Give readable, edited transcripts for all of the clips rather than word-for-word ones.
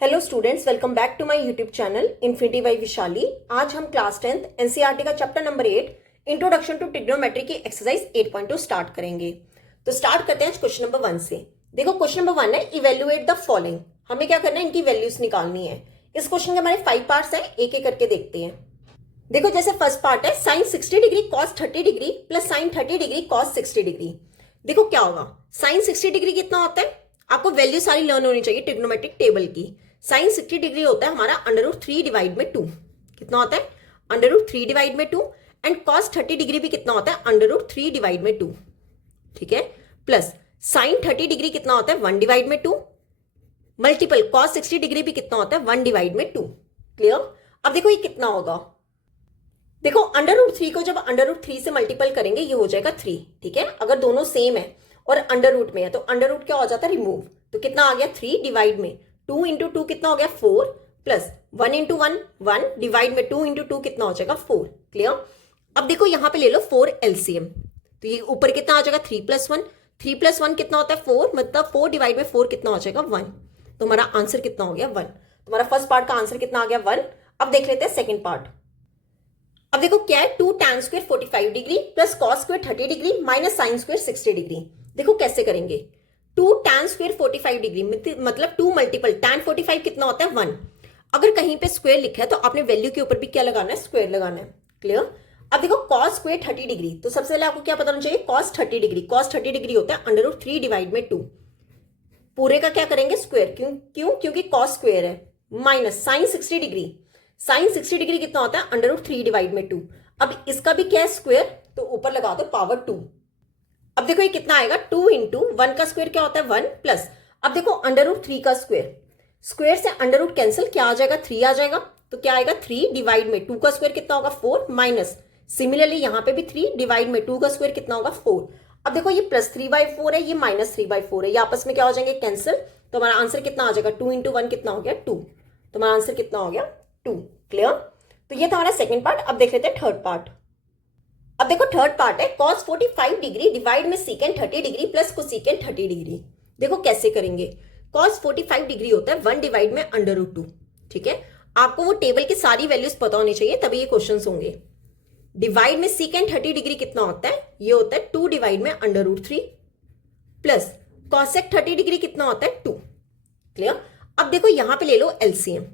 Hello students, welcome back to my YouTube channel Infinity by Vishali. आज हम class 10th NCERT का chapter number 8 introduction to trigonometry की exercise 8.2 start करेंगे। तो start करते हैं क्वेश्चन नंबर 1 से। देखो क्वेश्चन नंबर 1 है इवेल्युएट द फॉलोइंग। हमें क्या करना है, इनकी वैल्यूज निकालनी है। इस क्वेश्चन के हमारे 5 पार्ट्स हैं, एक एक करके देखते हैं। देखो जैसे फर्स्ट पार्ट है sine 60 degree cos 30 degree plus sine 30 degree cos 60 degree. देखो क्या होगा, साइन 60 डिग्री कितना होता है, आपको वैल्यू सारी लर्न होनी चाहिए ट्रिग्नोमेट्रिक टेबल की। साइन 60 डिग्री होता है हमारा √3 डिवाइड में 2। कितना होता है, √3 डिवाइड में 2। एंड कॉस 30 डिग्री भी कितना होता है, √3 डिवाइड में 2। ठीक है, प्लस साइन 30 डिग्री कितना होता है, 1 डिवाइड में 2। मल्टीपल कॉस 60 डिग्री भी कितना होता है, 1 डिवाइड में 2। क्लियर। अब देखो ये कितना होगा, देखो √3 को जब √3 से मल्टीपल करेंगे ये हो जाएगा 3। ठीक है, अगर दोनों सेम है और अंडर में है तो अंडर क्या हो जाता है, रिमूव। तो कितना आ गया, 3 डिवाइड में 2 इंटू 2 कितना हो गया, 4 प्लस 1 इंटू 1 1 डिवाइड में 2 इंटू 2 कितना हो जाएगा, 4। क्लियर। अब देखो यहां पे ले लो 4 एलसीएम, तो ये ऊपर कितना आ जाएगा, 3 प्लस 1। 3 प्लस 1 कितना होता है, 4, मतलब 4 डिवाइड में 4 कितना हो जाएगा, 1। तो हमारा आंसर कितना हो गया, 1। तुम्हारा फर्स्ट पार्ट का आंसर कितना आ गया, 1। अब देख लेते हैं सेकेंड पार्ट। अब देखो क्या है, 2 tan square 45 degree plus cos square 30 degree minus sine square 60 degree. देखो कैसे करेंगे, 2 tan स्क्वायर 45 डिग्री मतलब 2 मल्टीपल tan 45 कितना होता है, 1। अगर कहीं पे स्क्वायर लिखा है तो आपने वैल्यू के ऊपर भी क्या लगाना है, स्क्वायर लगाना है। क्लियर। अब देखो कॉस स्क्वायर 30 डिग्री, तो सबसे पहले आपको क्या पता होना चाहिए, कॉस 30 डिग्री। कॉस 30 डिग्री होता है √3 डिवाइड में 2। पूरे का क्या करेंगे, स्क्वायर। क्योंकि कॉस स्क्वायर है। Minus sine 60 degree. Sine 60 degree कितना होता है, √3 डिवाइड में 2। अब इसका भी क्या है, स्क्वायर, तो ऊपर लगा दो पावर 2। अब देखो ये कितना आएगा, 2 इंटू 1 का स्क्वायर क्या होता है, 1 प्लस। अब देखो √3 का स्क्वायर, स्क्वायर से अंडर कैंसिल, क्या आ जाएगा, 3 आ जाएगा। तो क्या आएगा, 3 डिवाइड में 2 का स्क्वायर कितना होगा, 4 माइनस सिमिलरली यहां पे भी 3 डिवाइड में 2 का स्क्वायर कितना होगा, 4। अब देखो ये +3/4 है, ये -3/4 है, ये आपस में क्या हो जाएंगे, कैंसिल। तो हमारा आंसर कितना आ जाएगा, 2 इंटू 1 कितना हो गया, 2। तो हमारा आंसर कितना हो गया, 2। क्लियर। तो ये था हमारा सेकंड पार्ट। अब देख लेते हैं थर्ड पार्ट। अब देखो थर्ड पार्ट है cos 45 डिग्री डिवाइड में secant 30 degree plus cosecant 30 degree. देखो कैसे करेंगे, cos 45 डिग्री होता है 1 डिवाइड में √2। ठीक है, आपको वो टेबल की सारी वैल्यूज पता होनी चाहिए तभी ये क्वेश्चंस होंगे। डिवाइड में सीकेंट 30 डिग्री कितना होता है, ये होता है 2 डिवाइड में √3 प्लस कॉसेक 30 डिग्री कितना होता है, 2। क्लियर। अब देखो यहां पे ले लो एलसीएम।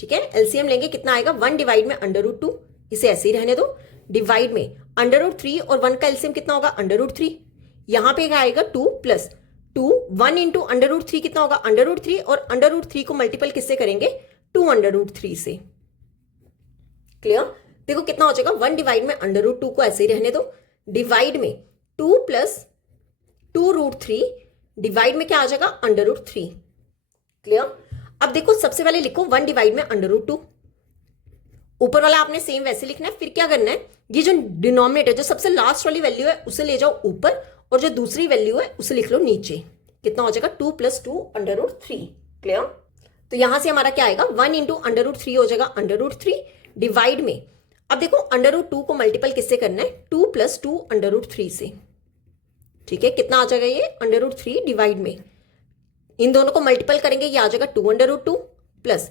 ठीक है, एलसीएम लेंगे, कितना आएगा, 1 डिवाइड में √2। इसे ऐसे ही रहने दो। डिवाइड में √3 और 1 का एलसीएम कितना होगा, √3। यहां पे आएगा 2 प्लस 2 1 इंटू √3 कितना होगा, √3, और √3 को मल्टीपल किससे करेंगे, 2 √3 से। क्लियर। देखो कितना हो जाएगा, 1 डिवाइड में √2 को ऐसे ही रहने दो। डिवाइड में 2 प्लस 2√3 डिवाइड में क्या आ जाएगा, √3। क्लियर। अब देखो सबसे पहले लिखो 1 डिवाइड में √2। ऊपर वाला आपने सेम वैसे लिखना है। फिर क्या करना है, ये जो डिनोमिनेटर जो सबसे लास्ट वाली वैल्यू है उसे ले जाओ ऊपर, और जो दूसरी वैल्यू है उसे लिख लो नीचे। कितना हो जाएगा, 2 + 2 √3। क्लियर। तो यहां से हमारा क्या आएगा, 1 इंटू √3 हो जाएगा √3 डिवाइड में। अब देखो √2 को मल्टीपल किससे करना है, 2 + 2 √3 से। ठीक है, कितना आ जाएगा ये, √3 डिवाइड में, इन दोनों को मल्टीपल करेंगे, ये आ जाएगा 2 √2 प्लस,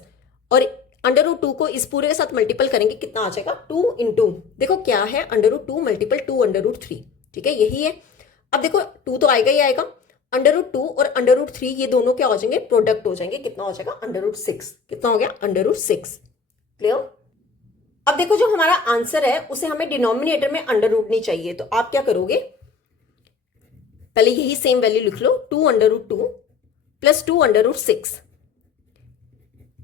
और √2 को इस पूरे के साथ मल्टीपल करेंगे, कितना आ जाएगा, 2 इंटू, देखो क्या है, √2 मल्टीपल 2 √3। ठीक है, यही है। अब देखो 2 तो आएगा ही आएगा, √2 और √3 ये दोनों क्या हो जाएंगे, प्रोडक्ट हो जाएंगे, कितना हो जाएगा, √6। कितना हो गया, √6। क्लियर। अब देखो जो हमारा आंसर है उसे हमें डिनोमिनेटर में अंडर नहीं चाहिए, तो आप क्या करोगे, पहले यही सेम वैल्यू लिख लो, 2 √2 प्लस 2 √6।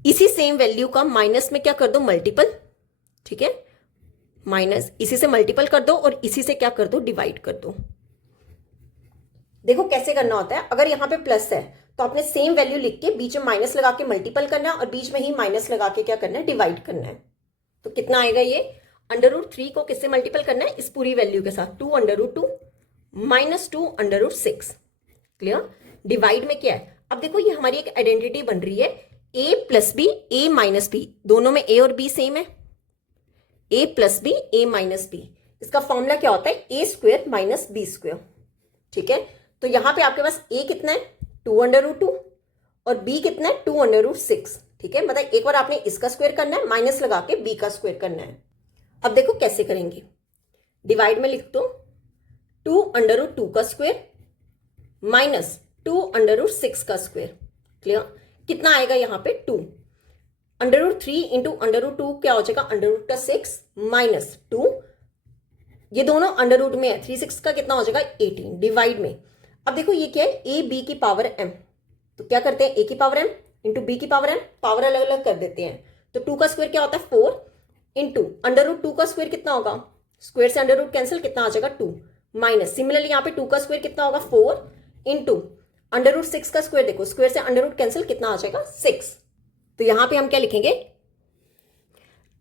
इसी सेम वैल्यू का माइनस में क्या कर दो, मल्टीपल। ठीक है, माइनस इसी से मल्टीपल कर दो और इसी से क्या कर दो, डिवाइड कर दो। देखो कैसे करना होता है, अगर यहां पे प्लस है तो आपने सेम वैल्यू लिख के बीच में माइनस लगा के मल्टीपल करना है, और बीच में ही माइनस लगा के क्या करना है, डिवाइड करना है। तो कितना आएगा ये, √3 को किससे मल्टीपल करना है, इस पूरी वैल्यू के साथ, 2 √2 माइनस 2 √6। क्लियर। डिवाइड में क्या है, अब देखो ये हमारी एक आइडेंटिटी बन रही है, a + b a - b, दोनों में a और b सेम है, a + b a - b। इसका फॉर्मूला क्या होता है, a² - b²। ठीक है, तो यहां पे आपके पास a कितना है, 2 √2, और b कितना है 2√6, ठीक है। मतलब एक बार आपने इसका स्क्वायर करना है, माइनस लगा के b का स्क्वायर करना है। अब देखो कैसे करेंगे, डिवाइड में लिख दो 2√2 का स्क्वायर माइनस 2√6 का स्क्वायर। क्लियर, कितना आएगा यहाँ पे 2, √3 इंटू √2 क्या हो जाएगा √6 माइनस 2, ये दोनों अंडर रूट में है, 3/6 का कितना हो जाएगा 18, डिवाइड में। अब देखो ये क्या है ए बी की पावर m, तो क्या करते हैं a की पावर m इंटू बी की पावर m, पावर अलग अलग कर देते हैं। तो 2 का स्क्वायर क्या होता है 4 इंटू √2 का स्क्वायर कितना होगा, स्क्वायर से अंडर रूट कैंसिल, कितना आ जाएगा 2 माइनस, सिमिलरली यहाँ पे 2 का स्क्वायर कितना होगा 4 इंटू √6 का स्क्वायर, देखो स्क्वायर से अंडर रूट कैंसिल, कितना आ जाएगा 6। तो यहाँ पे हम क्या लिखेंगे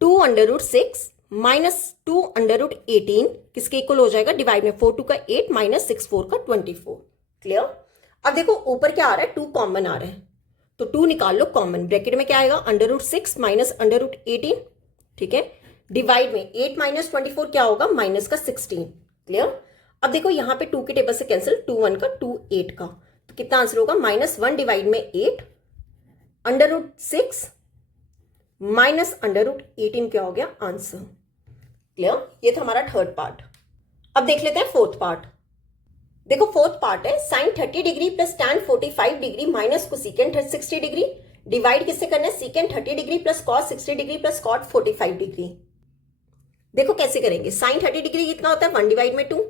2√6 माइनस 2√18 किसके इक्वल हो जाएगा, डिवाइड में 4 2 का 8 माइनस 6 4 का 24। क्लियर। अब देखो ऊपर क्या आ रहा है 2 कॉमन आ रहा है, तो 2 निकाल लो कॉमन, ब्रैकेट में क्या आएगा √6 माइनस √18, ठीक है, डिवाइड में 8 माइनस 24 क्या होगा माइनस का 16। क्लियर। अब देखो यहाँ पे 2 के टेबल से कैंसिल, 2 1 का 2 8 का, तो कितना आंसर होगा -1 डिवाइड में 8 √6 माइनस √18 क्या हो गया आंसर। क्लियर, ये था हमारा थर्ड पार्ट। अब देख लेते हैं फोर्थ पार्ट। देखो फोर्थ पार्ट है sin 30 degree plus tan 45 degree minus cosecant 60 degree, divide किससे करना है secant 30 degree plus cos 60 degree plus cot 45 degree. देखो कैसे करेंगे, sin 30 डिग्री कितना होता है 1 डिवाइड में 2,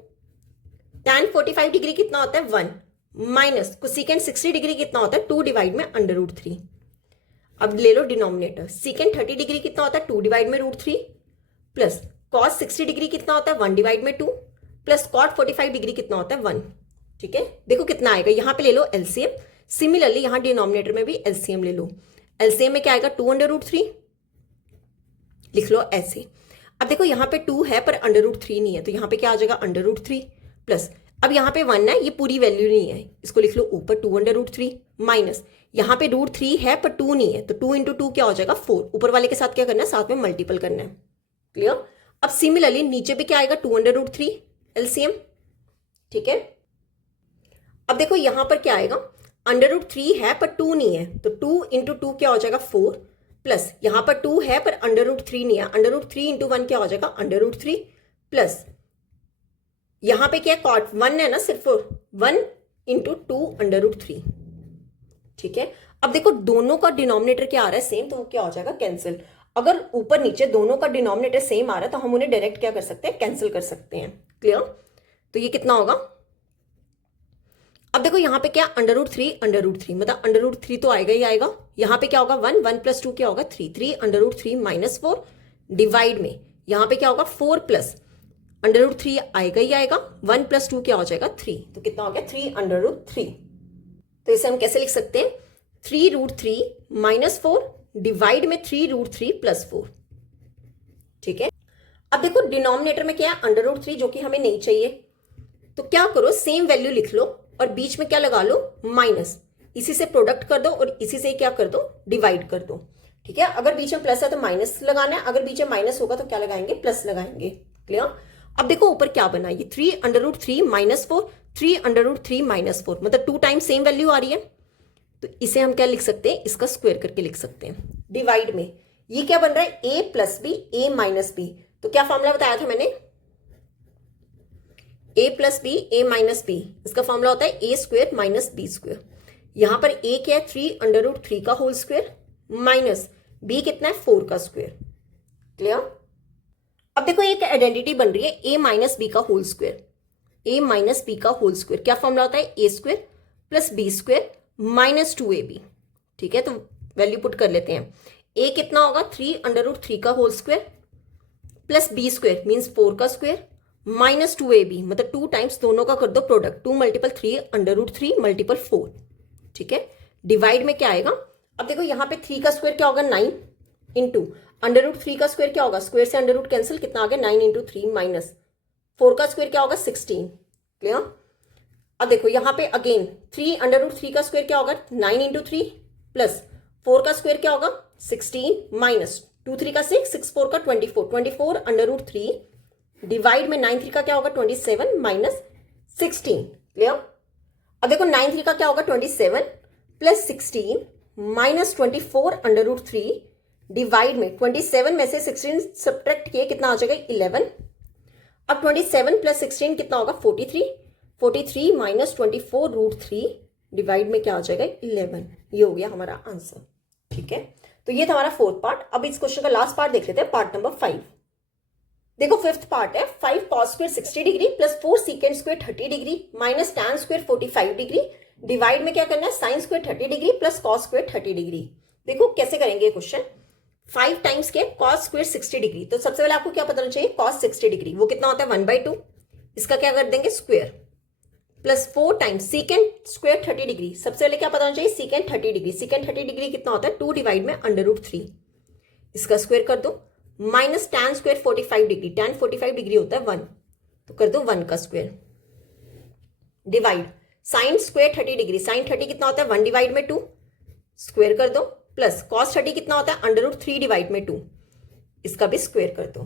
tan 45 डिग्री कितना होता है 1 माइनस कोसेकेंट 60 डिग्री कितना होता है 2 डिवाइड में √3। अब ले लो डिनोमिनेटर, सेकेंट 30 डिग्री कितना होता है 2 डिवाइड में √3 प्लस cos 60 डिग्री कितना होता है 1 डिवाइड में 2 प्लस cot 45 डिग्री कितना होता है 1। ठीक है, देखो कितना आएगा, यहां पे ले लो एलसीएम, सिमिलरली यहां डिनोमिनेटर में भी एलसीएम ले लो। एलसीएम में क्या आएगा 2√3, लिख लो ऐसे। अब देखो यहां पे 2 है पर √3 नहीं है, तो यहां पे क्या आ जाएगा √3 प्लस, अब यहां पे 1 है, ये पूरी वैल्यू नहीं है, इसको लिख लो ऊपर 2√3 माइनस, यहां पे √3 है पर 2 नहीं है, तो 2 इंटू 2 क्या हो जाएगा 4, ऊपर वाले के साथ क्या करना है साथ में मल्टीपल करना है। क्लियर। अब सिमिलरली नीचे भी क्या आएगा 2√3 एलसीएम। ठीक है, अब देखो यहां पर क्या आएगा √3 है पर 2 नहीं है, तो 2 इंटू 2 क्या हो जाएगा 4 प्लस, यहां पर 2 है पर √3 नहीं है, √3 इंटू 1 क्या हो जाएगा √3 प्लस, यहां पे क्या है cot 1 है ना, सिर्फ 1 इंटू 2 √3। ठीक है, अब देखो दोनों का डिनोमिनेटर क्या आ रहा है सेम, तो वो क्या हो जाएगा कैंसिल। अगर ऊपर नीचे दोनों का डिनोमिनेटर सेम आ रहा है तो हम उन्हें डायरेक्ट क्या कर सकते हैं कैंसिल कर सकते हैं। क्लियर। तो ये कितना होगा, अब देखो यहां पे क्या √3 मतलब √3 तो आएगा ही आएगा, यहां पे क्या होगा 1 1 प्लस 2 क्या होगा 3 √3 माइनस 4 डिवाइड में यहां पे क्या होगा 4 प्लस √3 आएगा ही आएगा, 1 प्लस 2 क्या हो जाएगा 3, तो कितना हो गया 3 √3। तो इसे हम कैसे लिख सकते हैं 3√3 माइनस 4 डिवाइड में 3√3 प्लस 4। ठीक है, अब देखो डिनोमिनेटर में क्या है √3 जो कि हमें नहीं चाहिए, तो क्या करो सेम वैल्यू लिख लो और बीच में क्या लगा लो माइनस, इसी से प्रोडक्ट कर दो और इसी से क्या कर दो डिवाइड कर दो। ठीक है, अगर बीच में प्लस है तो माइनस लगाना है, अगर बीच में माइनस होगा तो क्या लगाएंगे प्लस लगाएंगे। क्लियर। अब देखो ऊपर क्या बना, ये 3√3 माइनस 4 3√3 माइनस 4 मतलब 2 टाइम सेम वैल्यू आ रही है, तो इसे हम क्या लिख सकते हैं इसका स्क्वायर करके लिख सकते हैं। डिवाइड में ये क्या बन रहा है a plus B a minus B, तो क्या फॉर्मूला बताया था मैंने a plus B a minus B, इसका फॉर्मूला होता है a square minus B square. यहां पर a क्या है 3√3 का होल स्क्वायर माइनस b कितना है 4 का स्क्वायर। क्लियर। अब देखो एक आइडेंटिटी बन रही है a माइनस बी का whole square, a minus B का होल स्क्वायर क्या फॉर्मूला होता है a square plus B square minus 2ab। ठीक है, तो वैल्यू पुट कर लेते हैं, a कितना होगा 3√3 का whole square plus B square means 4 का स्क्वायर माइनस 2ab मतलब 2 टाइम्स दोनों का कर दो प्रोडक्ट, 2 मल्टीपल 3√3 मल्टीपल 4। ठीक है, डिवाइड में क्या आएगा, अब देखो यहाँ पे 3 का स्क्वायर क्या होगा 9 इंटू √3 का स्क्वायर क्या होगा, स्क्वायर से अंडर रूट कैंसिल, कितना आ गया 9 इंटू 3 माइनस 4 का स्क्वायर क्या होगा 16। क्लियर। अब देखो यहाँ पे अगेन 3√3 का स्क्वायर क्या होगा 9 इंटू 3 प्लस 4 का स्क्वायर क्या होगा 16 माइनस 2 3 का 6 6 4 का 24 √3 डिवाइड में 9 3 का क्या होगा 27 माइनस 16। क्लियर। अब देखो 9 3 का क्या होगा 27 प्लस 16 -24√3 डिवाइड में 27 में से 16 सब्ट्रैक्ट किए, कितना आ जाएगा 11। अब 27 प्लस 16 कितना होगा 43। 43 -24√3 डिवाइड में क्या आ जाएगा 11। ये हो गया हमारा आंसर। ठीक है, तो ये था हमारा फोर्थ पार्ट। अब इस क्वेश्चन का लास्ट पार्ट देख लेते हैं, पार्ट नंबर 5। देखो फिफ्थ पार्ट है, 5 cos square 60 degree plus 4 second square 30 degree minus tan square 45 degree divide में क्या करना है sin square 30 degree plus cos square 30 degree. देखो कैसे करेंगे क्वेश्चन। 5 टाइम्स के cos स्क्वायर 60 डिग्री, तो सबसे पहले आपको क्या पता होना चाहिए cos 60 डिग्री वो कितना होता है 1/2, इसका क्या कर देंगे square, plus 4 times second square 30 degree, सबसे पहले क्या पता होना चाहिए सेकेंड 30 डिग्री, सेकेंड 30 डिग्री कितना होता है 2 डिवाइड में √3, इसका स्क्वायर कर दो, minus tan square 45 degree, tan 45 degree होता है 1, तो कर दो 1 का square, divide sin square 30 degree, sin 30 कितना होता है 1 डिवाइड में 2, स्क्वायर कर दो, प्लस cos 30 कितना होता है √3 डिवाइड में 2, इसका भी स्क्वायर कर दो,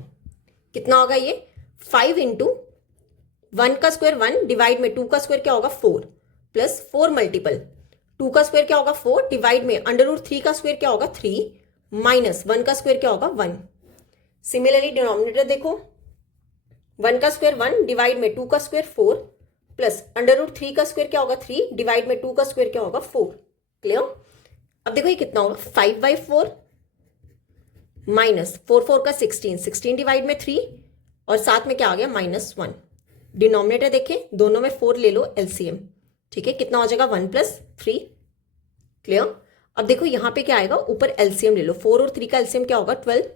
कितना होगा ये 5 इंटू 1 का स्क्वायर 1 डिवाइड में 2 का स्क्वायर क्या होगा 4, प्लस 4 मल्टीपल 2 का स्क्वायर क्या होगा 4 डिवाइड में √3 का स्क्वायर क्या होगा 3 माइनस 1 का स्क्वायर क्या होगा 1। सिमिलरली डिनोमिनेटर देखो, 1 का स्क्वायर 1 डिवाइड में 2 का स्क्वायर 4 प्लस √3 का स्क्वायर क्या होगा 3 डिवाइड में 2 का स्क्वायर क्या होगा 4। क्लियर। अब देखो ये कितना होगा 5/4 माइनस 4 का 16 डिवाइड में 3 और साथ में क्या आ गया -1। डिनोमिनेटर देखें दोनों में 4 ले लो एलसीएम, ठीक है, कितना हो जाएगा 1 + 3। क्लियर। अब देखो यहाँ पे क्या आएगा ऊपर एलसीएम ले लो, 4 और 3 का एलसीएम क्या होगा 12।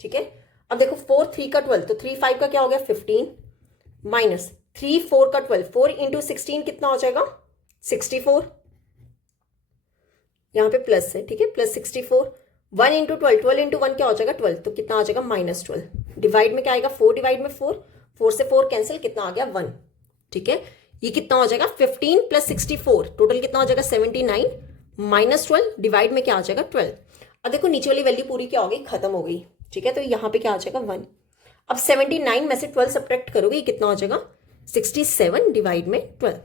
ठीक है, अब देखो 4 3 का 12, तो 3 5 का क्या हो गया 15 माइनस 3 4 का 12, 4 इंटू 16 कितना हो जाएगा 64, यहाँ पे प्लस है, ठीक है, प्लस 64, 1 इंटू 12, 12 इंटू 1 क्या हो जाएगा 12, तो कितना आ जाएगा -12, डिवाइड में क्या आएगा 4 डिवाइड में 4, 4 से 4 कैंसिल, कितना आ गया 1। ठीक है, ये कितना हो जाएगा 15 + 64, टोटल कितना हो जाएगा 79 -12 डिवाइड में क्या आ जाएगा 12। अब देखो नीचे वाली वैल्यू पूरी क्या हो गई खत्म हो गई। ठीक है, तो यहाँ पे क्या आ जाएगा 1। अब 79 में से 12 सब्ट्रैक्ट करोगे, ये कितना हो जाएगा 67 डिवाइड में 12।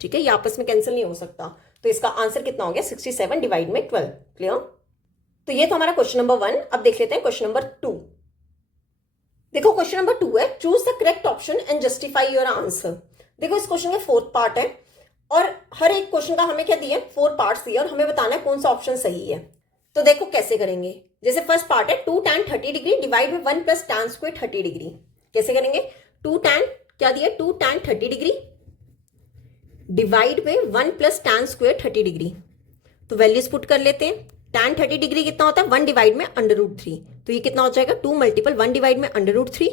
ठीक है, ये आपस में कैंसिल नहीं हो सकता, तो इसका आंसर कितना हो गया 67 डिवाइड में 12। क्लियर। तो ये था हमारा क्वेश्चन नंबर 1। अब देख लेते हैं क्वेश्चन नंबर 2। देखो क्वेश्चन नंबर 2 है, choose the correct option and justify your answer. देखो इस क्वेश्चन का 4th पार्ट है और हर एक क्वेश्चन का हमें क्या दिया 4 पार्ट्स दिए और हमें बताना है कौन सा ऑप्शन सही है। तो देखो कैसे करेंगे, जैसे फर्स्ट पार्ट है 2 tan 30 डिग्री डिवाइड में 1 + tan स्क्वायर 30 डिग्री। कैसे करेंगे 2 tan क्या दिया 2 tan 30 डिग्री डिवाइड में 1 + tan स्क्वायर 30 डिग्री। तो वैल्यूज पुट कर लेते हैं। tan 30 डिग्री कितना होता है 1 डिवाइड में √3, तो ये कितना हो जाएगा 2 मल्टीपल 1 डिवाइड में √3,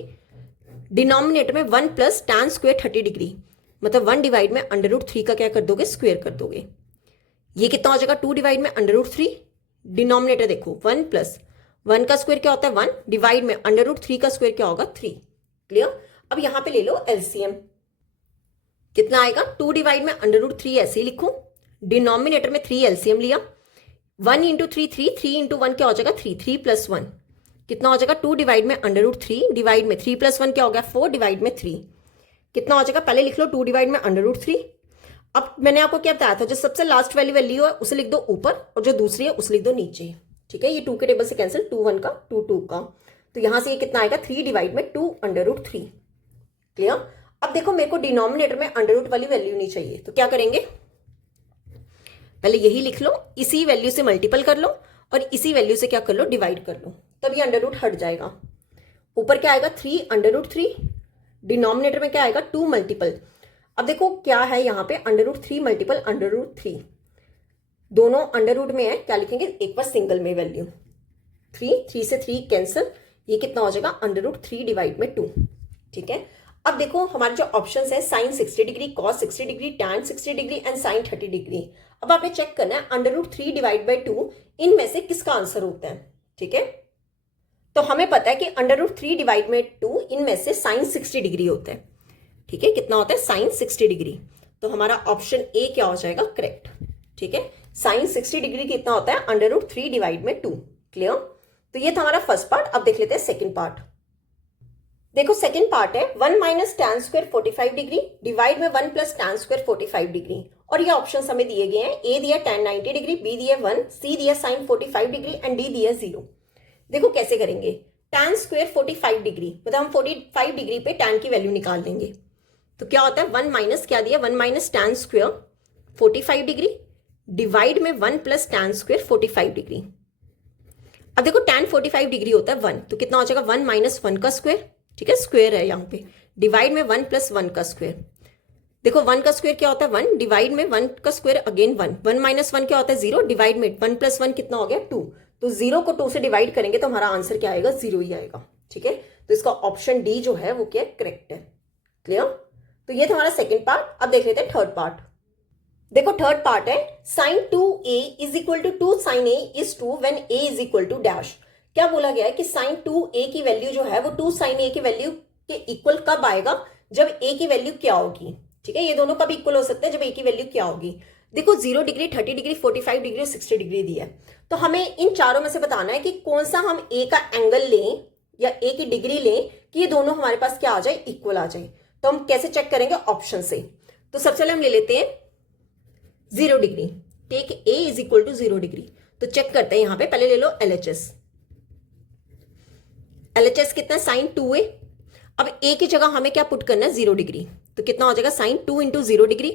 डिनोमिनेटर में 1 + tan स्क्वायर 30 डिग्री, मतलब 1 डिवाइड में √3 का क्या कर दोगे स्क्वायर कर दोगे। ये कितना हो जाएगा 2 डिवाइड में √3, डिनोमिनेटर देखो 1 + 1 का स्क्वायर क्या होता है 1 डिवाइड में √3 का स्क्वायर क्या होगा 3। क्लियर। अब यहां पे ले लो एलसीएम, कितना आएगा 2 डिवाइड में √3 ऐसे ही लिखो, डिनोमिनेटर में 3 एलसीएम लिया, 1 इंटू 3 3, 3 इंटू 1 क्या हो जाएगा 3, 3 + 1 कितना हो जाएगा 2 डिवाइड में √3 डिवाइड में 3 + 1 क्या हो गया 4 डिवाइड में 3 कितना हो जाएगा, पहले लिख लो 2 डिवाइड में √3। अब मैंने आपको क्या बताया था, जो सबसे लास्ट वाली वैल्यू है उसे लिख दो ऊपर और जो दूसरी है उसे लिख दो नीचे। ठीक है, ये 2 के टेबल से कैंसिल, 2 1 का 2 2 का, तो यहां से ये कितना आएगा 3 डिवाइड में 2 √3। क्लियर। अब देखो मेरे को डिनोमिनेटर में अंडर वाली वैल्यू नहीं चाहिए, तो क्या करेंगे पहले यही लिख लो, इसी वैल्यू से मल्टीपल कर लो और इसी वैल्यू से क्या कर लो डिवाइड कर लो, तब ये अंडर हट जाएगा। ऊपर क्या आएगा 3 √3, डिनोमिनेटर में क्या आएगा 2 मल्टीपल। अब देखो क्या है यहाँ पे √3 मल्टीपल √3, दोनों अंडर में है, क्या लिखेंगे एक बार सिंगल में वैल्यू 3 से 3 कैंसिल, ये कितना हो जाएगा √3 डिवाइड में 2। ठीक है, अब देखो हमारे जो ऑप्शंस है sin 60 degree, cos 60 degree, tan 60 degree and sin 30 degree. अब आपने चेक करना है √3 डिवाइड बाई 2 इनमें से किसका आंसर होता है। ठीक है, तो हमें पता है कि √3 डिवाइड में 2 इनमें से sin 60 डिग्री होता है। ठीक है, कितना होता है sin 60 डिग्री, तो हमारा ऑप्शन ए क्या हो जाएगा करेक्ट। ठीक है, sin 60 डिग्री कितना होता है √3 डिवाइड में 2। क्लियर। तो ये था हमारा फर्स्ट पार्ट। अब देख लेते हैं सेकंड पार्ट। देखो सेकंड पार्ट है 1 - tan स्क्वायर 45 डिग्री डिवाइड में 1 + tan स्क्वायर 45 डिग्री और ये ऑप्शन हमें दिए गए हैं, ए दिया tan 90 डिग्री, बी दिया 1, सी दिया sin 45 डिग्री एंड डी दिया 0। देखो कैसे करेंगे, tan स्क्वायर 45 डिग्री मतलब हम 45 डिग्री पे tan की वैल्यू निकाल लेंगे। तो क्या होता है 1 माइनस क्या दिया 1 minus tan square 45 degree divide में 1 प्लस tan स्क्वायर 45 डिग्री। अब देखो tan 45 डिग्री होता है 1, तो कितना हो जाएगा 1 माइनस 1 का स्क्वायर, ठीक है स्क्वायर है यहाँ पे, डिवाइड में 1 प्लस 1 का स्क्वायर। देखो 1 का स्क्वायर क्या होता है 1, डिवाइड में 1 का स्क्वायर अगेन 1, 1 माइनस 1 क्या होता है 0, डिवाइड में 1 प्लस 1 कितना हो गया 2। तो 0 को 2 से डिवाइड करेंगे तो हमारा आंसर क्या आएगा 0 ही आएगा, ठीक है। तो इसका ऑप्शन डी जो है वो क्या करेक्ट है। क्लियर। तो ये था हमारा सेकंड पार्ट। अब देख लेते हैं थर्ड पार्ट। देखो थर्ड पार्ट है sin 2a is equal to 2 sin a is 2 when a is equal to dash. क्या बोला गया है कि sin 2a की वैल्यू जो है वो 2 sin a की वैल्यू के इक्वल कब आएगा, जब a की वैल्यू क्या होगी, ठीक है। ये दोनों कब इक्वल हो सकते हैं, जब a की वैल्यू क्या होगी। देखो 0 डिग्री 30 डिग्री 45 डिग्री और 60 डिग्री दी है, तो हमें इन चारों में से बताना है कि कौन सा हम a का एंगल लें या a की डिग्री लें कि ये दोनों हमारे पास क्या आ जाए, इक्वल आ जाए। तो हम कैसे चेक करेंगे, ऑप्शन से। तो सबसे पहले हम ले लेते हैं 0 degree, take a is equal to 0 degree. तो चेक करते हैं यहां पे, पहले ले लो LHS। LHS कितना है sin 2a। अब a की जगह हमें क्या पुट करना है 0 डिग्री, तो कितना हो जाएगा sin 2 इंटू 0 डिग्री।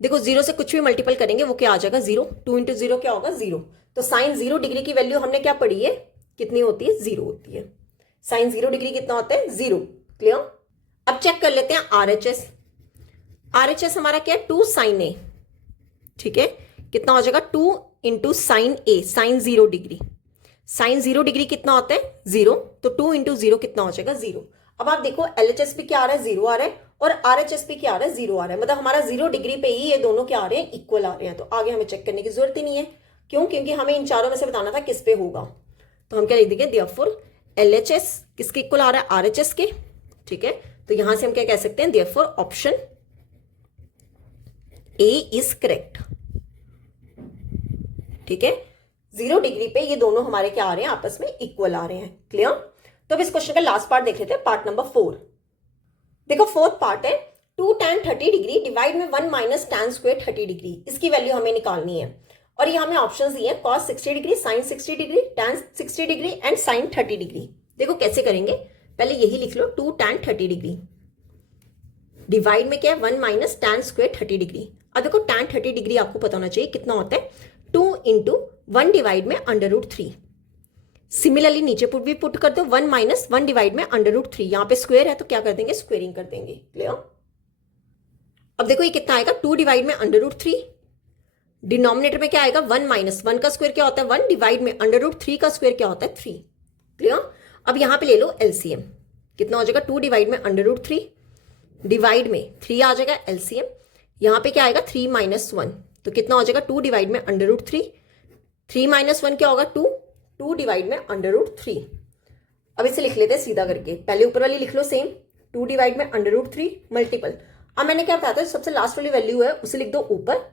देखो 0 से कुछ भी मल्टीपल करेंगे वो क्या आ जाएगा 0, 2 इंटू 0 क्या होगा 0। तो sin 0 डिग्री की वैल्यू हमने क्या पढ़ी है, कितनी होती है 0 होती है। sin 0 डिग्री कितना होता है 0। क्लियर। अब चेक कर लेते हैं RHS। RHS हमारा क्या है 2 sin a, ठीक है। कितना हो जाएगा 2 into sine a, sine 0 degree. Sine 0 degree कितना होता है 0, तो 2 इंटू 0 कितना हो जाएगा 0। अब आप देखो LHS पे क्या आ रहा है 0 आ रहा है और RHS पे क्या आ रहा है 0 आ रहा है, मतलब हमारा 0 डिग्री पे ही ये दोनों क्या आ रहे हैं, इक्वल आ रहे हैं। तो आगे हमें चेक करने की जरूरत ही नहीं है, क्यों, क्योंकि हमें इन चारों में से बताना था किस पे होगा। तो हम क्या लिख देंगे, देयरफॉर LHS किसके इक्वल आ रहा है, RHS के, ठीक है। तो यहां से हम क्या कह सकते हैं, therefore option A is correct, ठीक है। 0 डिग्री पे ये दोनों हमारे क्या आ रहे हैं, आपस में इक्वल आ रहे हैं। क्लियर। तो अब इस क्वेश्चन का लास्ट पार्ट देख लेते हैं, पार्ट नंबर 4। देखो फोर्थ पार्ट है 2 tan 30 डिग्री डिवाइड में 1 माइनस tan स्क्वायर 30 डिग्री। इसकी वैल्यू हमें निकालनी है और ये हमें ऑप्शंस दिए हैं cos 60 degree, sin 60 degree, tan 60 degree and sin 30 degree. देखो कैसे करेंगे, पहले यही लिख लो 2 tan 30 डिग्री डिवाइड में क्या है 1 माइनस tan स्क्वायर 30 डिग्री। अब देखो tan 30 डिग्री आपको पता होना चाहिए कितना होता है, 2 इंटू 1 डिवाइड में √3। सिमिलरली नीचे भी पुट कर दो 1 माइनस 1 डिवाइड में √3। यहां पे स्क्वायर है तो क्या कर देंगे, स्क्वेयरिंग कर देंगे। क्लियर। अब देखो ये कितना आएगा 2 डिवाइड में √3, डिनोमिनेटर में क्या आएगा 1 माइनस 1 का स्क्वायर क्या होता है 1 डिवाइड में √3 का स्क्वायर क्या होता है 3। क्लियर। अब यहां पे ले लो LCM, कितना हो जाएगा 2 डिवाइड में √3 डिवाइड में 3 आ जाएगा LCM। यहां पे क्या आएगा 3 माइनस 1, तो कितना हो जाएगा 2 डिवाइड में √3, 3 माइनस 1 क्या होगा 2, 2 डिवाइड में √3। अब इसे लिख लेते हैं सीधा करके, पहले ऊपर वाली लिख लो सेम, 2 डिवाइड में √3 मल्टीपल। अब मैंने क्या बताया था, सबसे लास्ट वाली वैल्यू है उसे लिख दो ऊपर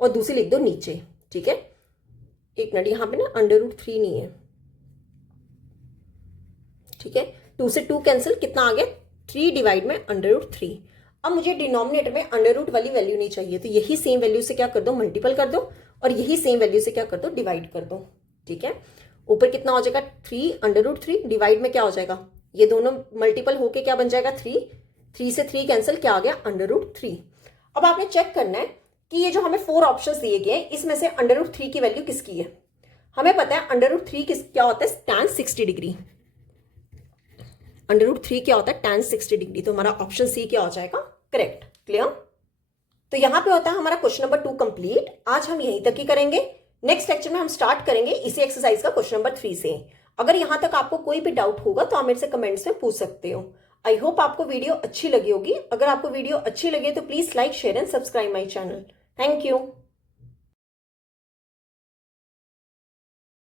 और दूसरी लिख दो नीचे, ठीक है। एक मिनट, यहां पे ना √3 नहीं है, ठीक है। 2 से 2 कैंसिल, कितना आ गया 3 डिवाइड में √3। अब मुझे डिनोमिनेटर में अंडर वाली वैल्यू नहीं चाहिए, तो यही सेम वैल्यू से क्या कर दो, मल्टीपल कर दो और यही सेम वैल्यू से क्या कर दो, डिवाइड कर दो, ठीक है। ऊपर कितना हो जाएगा 3 √3 डिवाइड में क्या हो जाएगा, ये दोनों मल्टीपल होके क्या बन जाएगा 3, 3 से 3 कैंसिल, क्या आ गया √3। अब आपने चेक करना है कि ये जो हमें 4 ऑप्शंस दिए गए हैं इसमें से √3 की वैल्यू किसकी है। हमें पता है √3 क्या होता है tan 60 डिग्री, √3 क्या होता है tan 60 डिग्री। तो हमारा ऑप्शन सी क्या हो जाएगा, करेक्ट। क्लियर। तो यहां पे होता है हमारा क्वेश्चन नंबर 2 कंप्लीट। आज हम यहीं तक ही करेंगे, नेक्स्ट लेक्चर में हम स्टार्ट करेंगे इसी एक्सरसाइज का क्वेश्चन नंबर 3 से। अगर यहां तक आपको कोई भी डाउट होगा तो आप मेरे से कमेंट्स में पूछ सकते हो। आई होप आपको वीडियो अच्छी लगी होगी। अगर आपको वीडियो अच्छी लगे तो please like, share and subscribe my channel. Thank you.